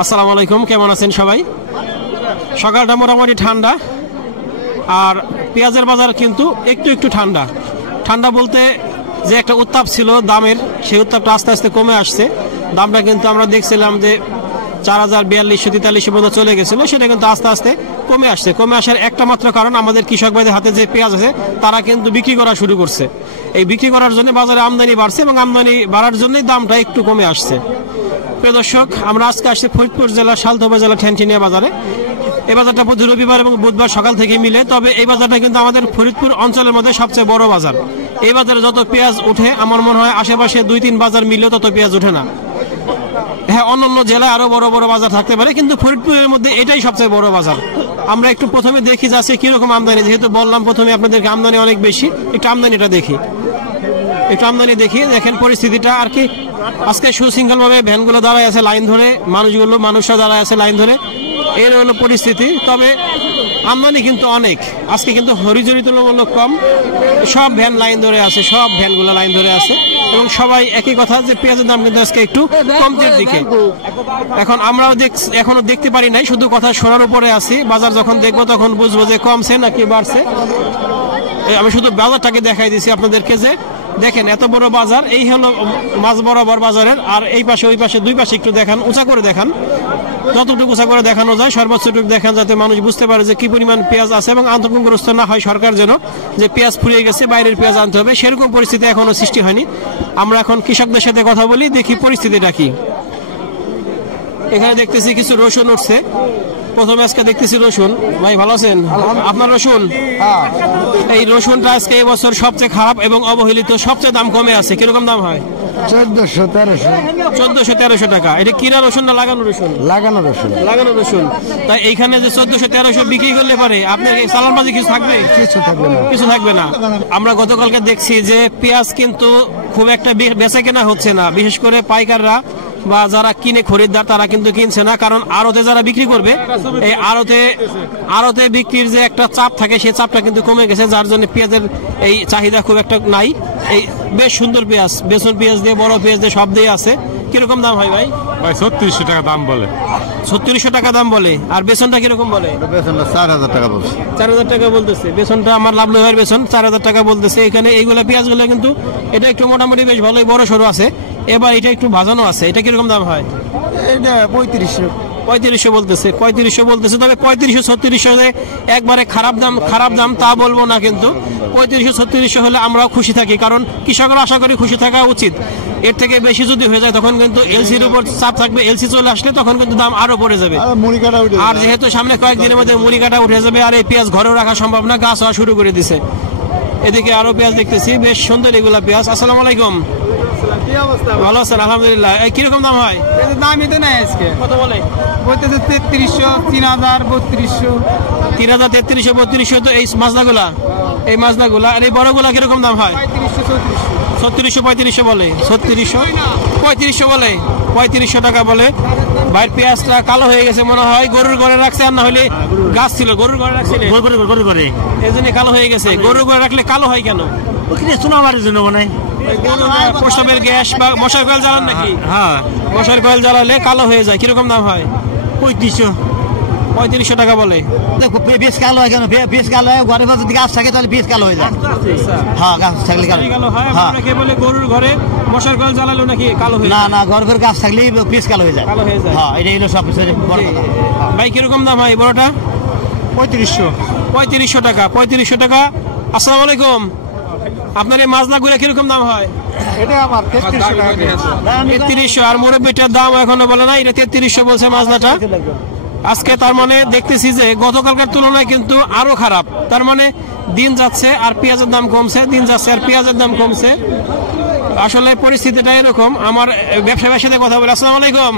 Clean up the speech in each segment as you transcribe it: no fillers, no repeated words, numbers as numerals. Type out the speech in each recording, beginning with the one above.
আসসালামু আলাইকুম, কেমন আছেন সবাই? সকালটা মোটামুটি ঠান্ডা, আর পেঁয়াজের বাজার কিন্তু একটু একটু ঠান্ডা। ঠান্ডা বলতে যে একটা উত্তাপ ছিল দামের, সেই উত্তাপটা আস্তে আস্তে কমে আসছে। দামটা কিন্তু আমরা দেখছিলাম যে 4000-4200-4300 পর্যন্ত চলে গেছিল, সেটা কিন্তু আস্তে আস্তে কমে আসছে। কমে আসার একটা মাত্র কারণ আমাদের কৃষক ভাইদের হাতে যে পেঁয়াজ আছে তারা কিন্তু বিক্রি করা শুরু করছে। এই বিক্রি করার জন্য বাজারে আমদানি বাড়ছে এবং আমদানি বাড়ার জন্যই দামটা একটু কমে আসছে। প্রিয় দর্শক, আমরা আজকে আসছি ফরিদপুর জেলার সালথা উপজেলা ঠ্যানটিনিয়া বাজারে। এই বাজারটা প্রতি রবিবার এবং বুধবার সকাল থেকে মিলে, তবে এই বাজারটা কিন্তু আমাদের ফরিদপুর অঞ্চলের মধ্যে সবচেয়ে বড় বাজার। এই বাজারে যত পেঁয়াজ উঠে আমার মনে হয় আশেপাশে 2-3 বাজার মিলেও তত পেঁয়াজ ওঠে না। হ্যাঁ, অন্যান্য জেলায় আরো বড় বড় বাজার থাকতে পারে, কিন্তু ফরিদপুরের মধ্যে এটাই সবচেয়ে বড় বাজার। আমরা একটু প্রথমে দেখি যাচ্ছে কিরকম আমদানি, যেহেতু বললাম প্রথমে আপনাদেরকে আমদানি অনেক বেশি, একটু আমদানিটা দেখি। একটু আমদানি দেখি, দেখেন পরিস্থিতিটা আর কি। আজকে সুশৃঙ্খল ভাবে ভ্যানগুলো দাঁড়ায় আছে লাইন ধরে, মানুষরা দাঁড়ায় আছে লাইন ধরে, এর হলো পরিস্থিতি। তবে আমদানি কিন্তু অনেক, আজকে কিন্তু হরিজরি তুলনামূলক কম। সব ভ্যান লাইন ধরে আছে, সব ভ্যানগুলো লাইন ধরে আছে এবং সবাই একই কথা যে পেঁয়াজের দাম কিন্তু আজকে একটু কমতির দিকে। এখন আমরাও এখনো দেখতে পারি নাই, শুধু কথা শোনার উপরে আছি। বাজার যখন দেখবো তখন বুঝবো যে কমছে নাকি বাড়ছে। আমি শুধু বাজারটাকে দেখাই দিছি আপনাদেরকে, যে দেখেন এত বড় বাজার, এই হলো মাঝ বরাবর বাজারের। আর এই পাশে ওই পাশে দুই পাশে একটু দেখান, উঁচা করে দেখান, যতটুকু উঁচা করে দেখানো যায় সর্বোচ্চটুকু দেখান, যাতে মানুষ বুঝতে পারে যে কি পরিমাণ পেঁয়াজ আছে এবং আতঙ্কগ্রস্ত না হয় সরকার যেন, যে পেঁয়াজ ফুরিয়ে গেছে বাইরের পেঁয়াজ আনতে হবে, সেরকম পরিস্থিতি এখনো সৃষ্টি হয়নি। আমরা এখন কৃষকদের সাথে কথা বলি, দেখি পরিস্থিতিটা কি। এখানে দেখতেছি কিছু রসুন উঠছে। প্রথমে আজকে দেখতেছি রসুন। ভাই ভালো আছেন? আপনার রসুন, এই রসুনটা আজকে এই বছর সবচেয়ে খারাপ এবং অবহেলিত, সবচেয়ে দাম কমে আছে। কিরকম দাম হয়? 1400-1300 টাকা। এটা কিনা রসুন না লাগানো রসুন? লাগানো রসুন। তাই এইখানে যে 1400-1300 বিক্রি করলে পারে আপনার চালানবাজি কিছু থাকবে? কিছু থাকবে না। আমরা গতকালকে দেখছি যে পেঁয়াজ কিন্তু খুব একটা বেচা কেনা হচ্ছে না, বিশেষ করে পাইকাররা বা যারা কিনে খরিদ্দার তারা কিন্তু কিনছে না, কারণ আড়তে যারা বিক্রি করবে, এই আড়তে বিক্রির যে একটা চাপ থাকে সেই চাপটা কিন্তু কমে গেছে, যার জন্য পেঁয়াজের এই চাহিদা খুব একটা নাই। এই বেশ সুন্দর পেঁয়াজ, বেসন পেঁয়াজ দিয়ে, বড় পেঁয়াজ দিয়ে, সব দিয়ে আছে। কিরকম দাম হয় ভাই? 3600 টাকা দাম বলে। 3600 টাকা দাম বলে। আর বেসনটা কিরকম বলে? বেসনটা 4000 টাকা বলছে। 4000 টাকা বলতেছে। বেসনটা আমার লাভ লইবার বেসন 4000 টাকা বলতেছে। এখানে এইগুলা পেঁয়াজগুলো কিন্তু এটা একটু মোটামুটি বেশ ভালোই বড় সরু আছে। এবার এটা একটু ভাজানো আছে। এটা কিরকম দাম হয়? এটা 3500 বলতেছে। 3500 বলতেছে। তবে 3500-3600 একবারে খারাপ দাম তা বলবো না, কিন্তু 3500-3600 হলে আমরাও খুশি থাকি, কারণ কৃষকরা আশা করি খুশি থাকা উচিত। এর থেকে বেশি যদি হয়ে যায় তখন কিন্তু এলসির উপর চাপ থাকবে, এলসি চলে আসলে তখন কিন্তু দাম আরো পড়ে যাবে। আর যেহেতু সামনে কয়েকদিনের মধ্যে মুড়ি কাটা উঠে যাবে, আর এই পেঁয়াজ ঘরেও রাখা সম্ভব না, গাছ হওয়া শুরু করে দিছে। এদিকে আরো পেঁয়াজ দেখতেছি, বেশ সুন্দর এগুলা পেঁয়াজ। আসসালামু আলাইকুম। ভালো আছেন? আলহামদুলিল্লাহ। কিরকম দাম হয়? দামই তো নাই আজকে। কত বলে? বলতেছে 3300, 3000, 3200। 3000, 3300, 3200 তো এই মাজনাগুলা, এই মাজনাগুলা। আর এই বড়গুলা কিরকম দাম হয়? 3500, 3400। 3600-3500 বলে। 3500 বলে। 3500 টাকা বলে। ভাইয়ের পেঁয়াজটা কালো হয়ে গেছে মনে হয়, গরুর ঘরে রাখছে, আর না হলে গাছ ছিল গরুর ঘরে রাখছে, গরুর ঘরে, এই জন্য কালো হয়ে গেছে। গরুর ঘরে রাখলে কালো হয় কেন? সোনামারির জন্য মনে হয় প্রসবের গ্যাস বা মশার কয়েল জ্বালান নাকি? হ্যাঁ, মশার কয়েল জ্বালালে কালো হয়ে যায়। কিরকম দাম হয়? 3500 টাকা বলে। দেখো বেশ কালো হয় কেন? বেশ কালো হয়, ঘরের পাশে যদি গাছ থাকে তাহলে বেশ কালো হয়ে যায়। হ্যাঁ, গাছ থাকলে কালো হয়। অনেকে বলে গরুর ঘরে মশার কয়েল জ্বালালে নাকি কালো হয়ে যায়। না, ঘরের গাছ থাকলেই বেশ কালো হয়ে যায়। হ্যাঁ, এটাই হলো সব বড় কথা। ভাই কিরকম দাম হয় বড়টা? 3500 টাকা। 3500 টাকা। আসসালামু আলাইকুম। আপনার এই মাজনাগুলো কিরকম দাম হয়? এটা আমার 3300 টাকা। 3300। আর মুরব্বিটার দাম এখনো বলে না, এটা 3300 বলছে মাজনাটা আজকে। তার মানে দেখতেছি যে গতকালকার তুলনায় কিন্তু আরো খারাপ। তার মানে দিন যাচ্ছে আর পেঁয়াজের দাম কমছে, দিন যাচ্ছে আর পেঁয়াজের দাম কমছে। আসলে পরিস্থিতিটা এরকম। আমার ব্যবসায়ীর সাথে কথা বলে। আসসালামু আলাইকুম।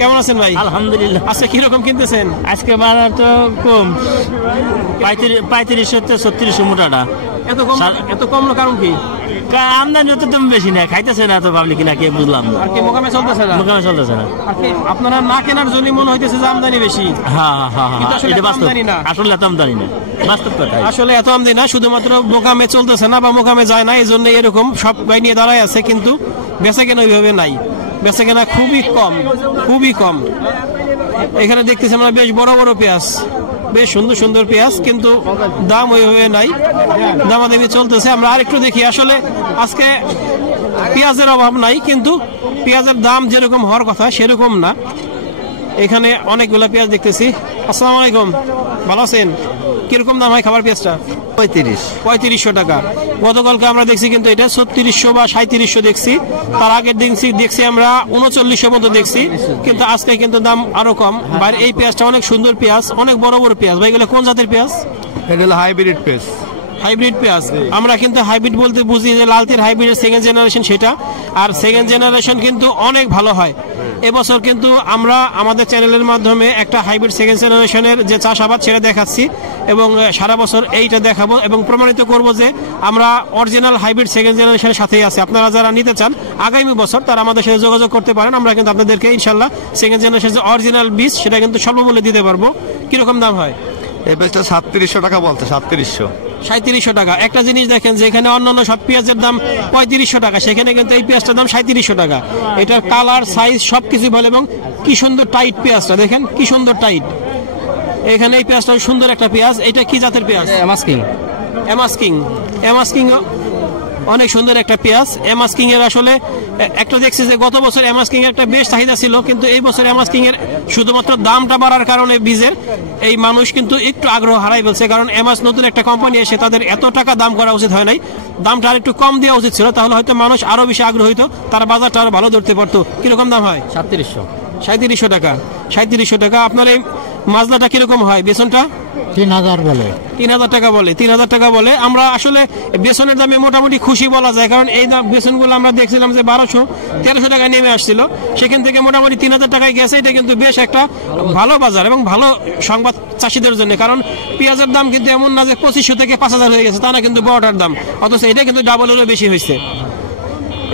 কেমন আছেন ভাই? আলহামদুলিল্লাহ। আজকে কিরকম কিনতেছেন? আজকে বাজার তো কম, 3500-3600 মোটাটা। এত কম কারণ কি? আমদানি হতে তুমি বেশি না, খাইতেছে না তো পাবলিক না, কে বুঝলাম না। আর কি মোকামে চলতেছে না? মোকামে চলতেছে না। আর কি আপনারা না কেনার জন্য মনে হইতেছে যে আমদানি বেশি? হ্যাঁ, এটা বাস্তব। আসলে এত আমদানি না, বাস্তব কথা। আসলে এত আমদানি না, শুধুমাত্র মোকামে চলতেছে না বা মোকামে যায় না, এই জন্য এরকম সব গাই নিয়ে দাঁড়ায় আছে, কিন্তু বেচা কেনা ওইভাবে নাই। বেচাকেনা খুবই কম, খুবই কম। এখানে দেখতেছি আমরা বেশ বড় বড় পেঁয়াজ, বেশ সুন্দর সুন্দর পেঁয়াজ, কিন্তু দাম ওইভাবে নাই, দামাদামি চলতেছে। আমরা আরেকটু দেখি, আসলে আজকে পেঁয়াজের অভাব নাই, কিন্তু পেঁয়াজের দাম যেরকম হওয়ার কথা সেরকম না। এখানে অনেকগুলো পেঁয়াজ দেখতেছি। আসসালামু আলাইকুম, ভালো আছেন? কিরকম দাম হয় খাবার পেঁয়াজটা? 3500 টাকা। গতকালকে আমরা দেখছি কিন্তু এটা 3600 বা 3700 দেখছি, তার আগের দিন দেখছি আমরা 3900 মতো দেখছি, কিন্তু আজকে কিন্তু দাম আরো কম। ভাই এই পেঁয়াজটা অনেক সুন্দর পেঁয়াজ, অনেক বড় বড় পেঁয়াজ। ভাই এগুলো কোন জাতের পেঁয়াজ? এটা হলো হাইব্রিড পেঁয়াজ। হাইব্রিড পেঁয়াজ। আমরা কিন্তু হাইব্রিড বলতে বুঝি যে লালতির হাইব্রিডের সেকেন্ড জেনারেশন সেটা, আর সেকেন্ড জেনারেশন কিন্তু অনেক ভালো হয়। এবছর কিন্তু আমরা আমাদের চ্যানেলের মাধ্যমে একটা হাইব্রিড সেকেন্ড জেনারেশনের যে চাষাবাদ সেটা দেখাচ্ছি, এবং সারা বছর এইটা দেখাবো এবং প্রমাণিত করব যে আমরা অরিজিনাল হাইব্রিড সেকেন্ড জেনারেশনের সাথেই আছি। আপনারা যারা নিতে চান আগামী বছর তারা আমাদের সাথে যোগাযোগ করতে পারেন। আমরা কিন্তু আপনাদেরকে ইনশাল্লাহ সেকেন্ড জেনারেশন যে অরিজিনাল বীজ সেটা কিন্তু স্বল্প মূল্যে দিতে পারবো। কিরকম দাম হয়? এই পেঁয়াজটা 3700 টাকা বলতে, 3700। 3700 টাকা। একটা জিনিস দেখেন যে এখানে অন্যান্য সব পেঁয়াজের দাম 3500 টাকা, সেখানে কিন্তু এই পেঁয়াজটার দাম 3700 টাকা। এটার কালার, সাইজ সবকিছু ভালো, এবং কি সুন্দর টাইট পেঁয়াজটা দেখেন, কি সুন্দর টাইট। এখানে এই পেঁয়াজটা সুন্দর একটা পেঁয়াজ। এটা কি জাতের পেঁয়াজ? এমাস্কিং অনেক সুন্দর একটা পেঁয়াজ। এমাস্কিং এর আসলে একটা দেখছি যে গত বছর এমাস্কিং এর একটা বেশ চাহিদা ছিল, কিন্তু এই বছর এমাস্কিং এর শুধুমাত্র দামটা বাড়ার কারণে বীজের এই মানুষ কিন্তু একটু আগ্রহ হারাই ফেলছে। কারণ এমাস নতুন একটা কোম্পানি এসে তাদের এত টাকা দাম করা উচিত হয় নাই, দামটা আর একটু কম দেওয়া উচিত ছিল, তাহলে হয়তো মানুষ আরো বেশি আগ্রহ হইতো, তার বাজারটা আরো ভালো ধরতে পারতো। কিরকম দাম হয়? 3700 টাকা। 3700 টাকা। আপনার এই মাজলাটা কিরকম হয়? বেসনটা 3000 বলে। 3000 টাকা বলে। 3000 টাকা বলে। আমরা আসলে বেসনের দামে মোটামুটি খুশি বলা যায়, কারণ এই দাম বেসনগুলো আমরা দেখছিলাম যে 1200-1300 টাকায় নেমে আসছিল, সেখান থেকে মোটামুটি 3000 টাকায় গেছে। এটা কিন্তু বেশ একটা ভালো বাজার এবং ভালো সংবাদ চাষিদের জন্য, কারণ পেঁয়াজের দাম কিন্তু এমন না যে 2500 থেকে 5000 হয়ে গেছে, তা না, কিন্তু বড়টার দাম, অথচ এটা কিন্তু ডাবলেরও বেশি হয়েছে।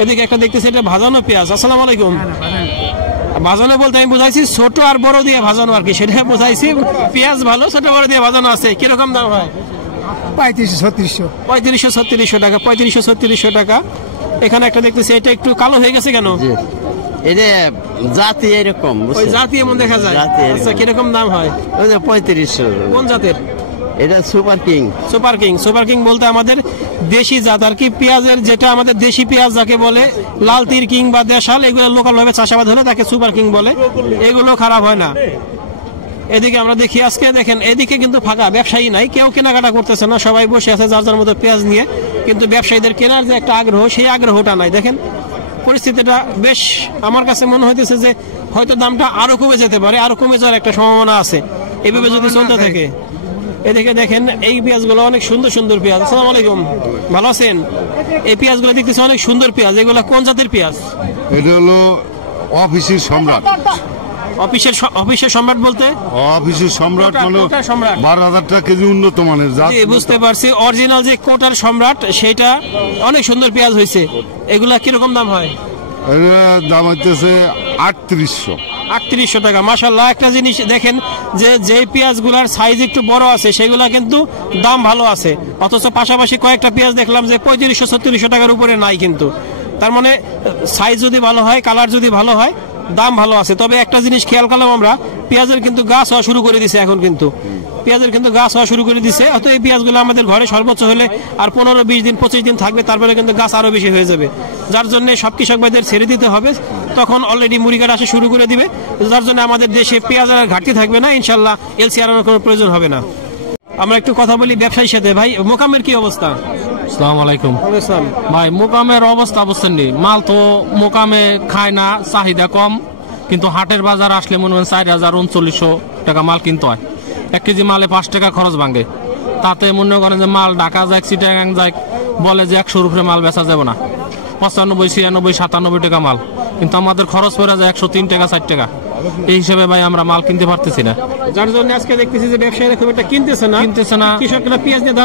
এদিকে একটা দেখতেছি, এটা ভাজানো পেঁয়াজ। আসসালামু আলাইকুম। ভাজানো বলতে আমি বুঝাইছি ছোট আর বড় দিয়ে ভাজানো আর কি, সেটা বুঝাইছি। পেঁয়াজ ভালো, ছোট বড় দিয়ে ভাজানো আছে। কিরকম দাম হয়? 3500-3600 টাকা। 3500-3600 টাকা। এখানে একটা দেখতেছি, এটা একটু কালো হয়ে গেছে কেন? এটা জাতি এরকম, ওই জাতি এমন দেখা যায়। আচ্ছা, কিরকম দাম হয়? ওই যে 3500। কোন জাতের? এটা সুপার কিং। সুপার কিং বলতে আমাদের দেশি জাত আর কি, পেঁয়াজের যেটা আমাদের দেশি পেঁয়াজ যাকে বলে, লাল তীর কিং বা দেশাল, এগুলো লোকাল ভাবে চাষাবাদ হলে তাকে সুপার কিং বলে। এগুলো খারাপ হয় না। এদিকে আমরা দেখি, আজকে দেখেন এদিকে কিন্তু ফাঁকা, ব্যবসায়ী নাই, কেউ কেনাকাটা করতেছে না, সবাই বসে আছে যার যার মতো পেঁয়াজ নিয়ে, কিন্তু ব্যবসায়ীদের কেনার যে একটা আগ্রহ, সেই আগ্রহটা নাই। দেখেন পরিস্থিতিটা বেশ, আমার কাছে মনে হইতেছে যে হয়তো দামটা আরো কমে যেতে পারে, আরো কমে যাওয়ার একটা সম্ভাবনা আছে এভাবে যদি চলতে থাকে। এদিকে দেখেন এই পেঁয়াজগুলো অনেক সুন্দর সুন্দর পেঁয়াজ। আসসালামু আলাইকুম, ভালো আছেন? এই পেঁয়াজগুলো দেখতেছি অনেক সুন্দর পেঁয়াজ। এগুলো কোন জাতের পেঁয়াজ? এটা হলো অফিসের সম্রাট। অফিসের সম্রাট বলতে? অফিসের সম্রাট মানে কোটার সম্রাট। 12,000 টাকা কেজি, উন্নত মানের জাত। বুঝতে পারছি, অরিজিনাল যে কোটার সম্রাট সেটা অনেক সুন্দর পেঁয়াজ হয়েছে। এগুলা কিরকম দাম হয়? এটার দাম হইতেছে 3800 টাকা। মাশাআল্লাহ, একটা জিনিস দেখেন যে পেঁয়াজগুলার সাইজ একটু বড় আছে সেগুলা কিন্তু দাম ভালো আছে, অথচ পাশাপাশি কয়েকটা পেঁয়াজ দেখলাম যে 3500-3600 টাকার উপরে নাই। কিন্তু তার মানে সাইজ যদি ভালো হয়, কালার যদি ভালো হয়, দাম ভালো আছে। তবে একটা জিনিস খেয়াল করলাম আমরা, পেঁয়াজের কিন্তু গাছ হওয়া শুরু করে দিছে এখন, কিন্তু পেঁয়াজের কিন্তু গাছ হওয়া শুরু করে দিছে। অত এই পেঁয়াজগুলো আমাদের ঘরে সর্বোচ্চ হলে আর 15-20 দিন 25 দিন থাকবে, তারপরে কিন্তু গাছ আরো বেশি হয়ে যাবে, যার জন্য সব কৃষক ভাইদের ছেড়ে দিতে হবে। তখন অলরেডি মুড়ি কাটা আসা শুরু করে দিবে, যার জন্য আমাদের দেশে পেঁয়াজের ঘাটতি থাকবে না, ইনশাল্লাহ এলসি আনানোর কোনো প্রয়োজন হবে না। আমরা একটু কথা বলি ব্যবসায়ীর সাথে। ভাই মোকামের কি অবস্থা? আসসালামু আলাইকুম ভাই। মোকামের অবস্থা বুঝছেন নি, মাল তো মোকামে খায় না, চাহিদা কম, কিন্তু হাটের বাজার আসলে মনে হয় 4000-3900 টাকা মাল কিনতে হয়। 1 কেজি মালে 5 টাকা খরচ ভাঙে, তাতে মনে করেন যে মাল ঢাকা যায়, চিটাগাং যায়, বলে যে 100 উপরে মাল বেচা যাবে না, 95, 96, 97 টাকা মাল, কিন্তু আমাদের খরচ পড়ে যায় 103 টাকা 4 টাকা। এই হিসেবে ভাই আমরা মাল কিনতে পারতেছি না, যার জন্য আজকে দেখতেছি যে ব্যবসায়ীরা খুব একটা কিনতেছে না। কৃষকরা পেঁয়াজ নিয়ে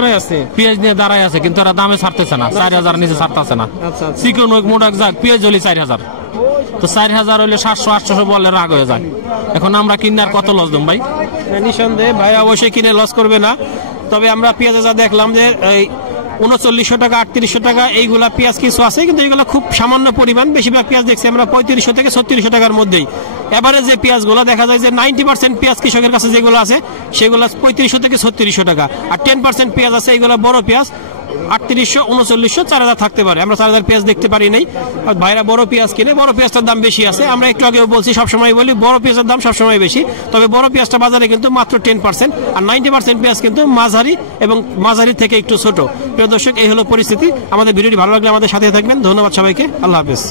দাঁড়ায় আছে, কিন্তু এরা দামে ছাড়তেছে না, 4000 নিচে ছাড়তেছে না। চিকন হোক মোটা যাক, পেঁয়াজ হলে 4000, তো 4000 হলে 700-800 বলে রাগ হয়ে যায়। এখন আমরা কিনে আর কত লস দেব ভাই? নিঃসন্দেহে ভাই অবশ্যই কিনে লস করবে না। তবে আমরা পেঁয়াজে যা দেখলাম যে এই 3900 টাকা, 3800 টাকা এইগুলা পেঁয়াজ কিছু আছে, কিন্তু এগুলো খুব সামান্য পরিমাণ। বেশিরভাগ পেঁয়াজ দেখছি আমরা 3500 থেকে 3600 টাকার মধ্যেই। এবারে যে পেঁয়াজগুলো দেখা যায় যে 90% পেঁয়াজ কৃষকের কাছে যেগুলো আছে সেগুলো 3500 থেকে 3600 টাকা, আর 10% পেঁয়াজ আছে এগুলো বড় পেঁয়াজ 3800, 3900, 4000 থাকতে পারে। আমরা 4000 পেঁয়াজ দেখতে পারি নাই। আর ভাইরা বড় পেঁয়াজ কিনে, বড় পেঁয়াজটার দাম বেশি আছে। আমরা একটু আগেও বলছি, সবসময় বলি বড় পেঁয়াজের দাম সবসময় বেশি, তবে বড় পেঁয়াজটা বাজারে কিন্তু মাত্র 10%, আর 90% পেঁয়াজ কিন্তু মাঝারি এবং মাঝারি থেকে একটু ছোট। প্রিয় দর্শক, এই হলো পরিস্থিতি। আমাদের ভিডিওটি ভালো লাগলে আমাদের সাথে থাকবেন। ধন্যবাদ সবাইকে, আল্লাহ হাফেজ।